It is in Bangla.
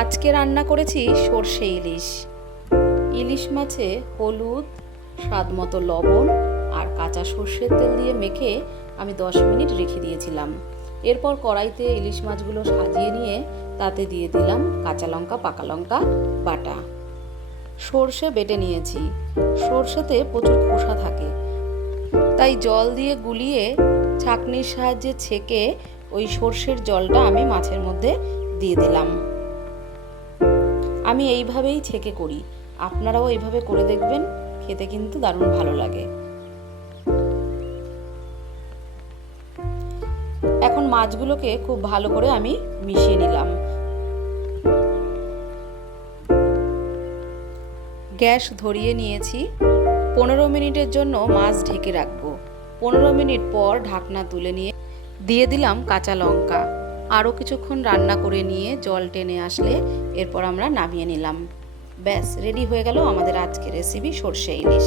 আজকে রান্না করেছি সর্ষে ইলিশ। ইলিশ মাছে হলুদ, স্বাদ মতো লবণ আর কাঁচা সর্ষের তেল দিয়ে মেখে আমি 10 মিনিট রেখে দিয়েছিলাম। এরপর কড়াইতে ইলিশ মাছগুলো সাজিয়ে নিয়ে তাতে দিয়ে দিলাম কাঁচা লঙ্কা, পাকা লঙ্কা বাটা। সর্ষে বেটে নিয়েছি। সর্ষেতে প্রচুর খোসা থাকে, তাই জল দিয়ে গুলিয়ে ছাঁকনির সাহায্যে ছেঁকে ওই সর্ষের জলটা আমি মাছের মধ্যে দিয়ে দিলাম। আমি এইভাবেই ছেঁকে করি, আপনারাও এইভাবে করে দেখবেন, খেতে কিন্তু দারুণ ভালো লাগে। এখন মাছগুলোকে খুব ভালো করে আমি মিশিয়ে নিলাম। গ্যাস ধরিয়ে নিয়েছি। 15 মিনিটের জন্য মাছ ঢেকে রাখবো। 15 মিনিট পর ঢাকনা তুলে নিয়ে দিয়ে দিলাম কাঁচা লঙ্কা। আরও কিছুক্ষণ রান্না করে নিয়ে জল টেনে আসলে এরপর আমরা নামিয়ে নিলাম। ব্যাস রেডি হয়ে গেল আমাদের আজকের রেসিপি সর্ষে ইলিশ।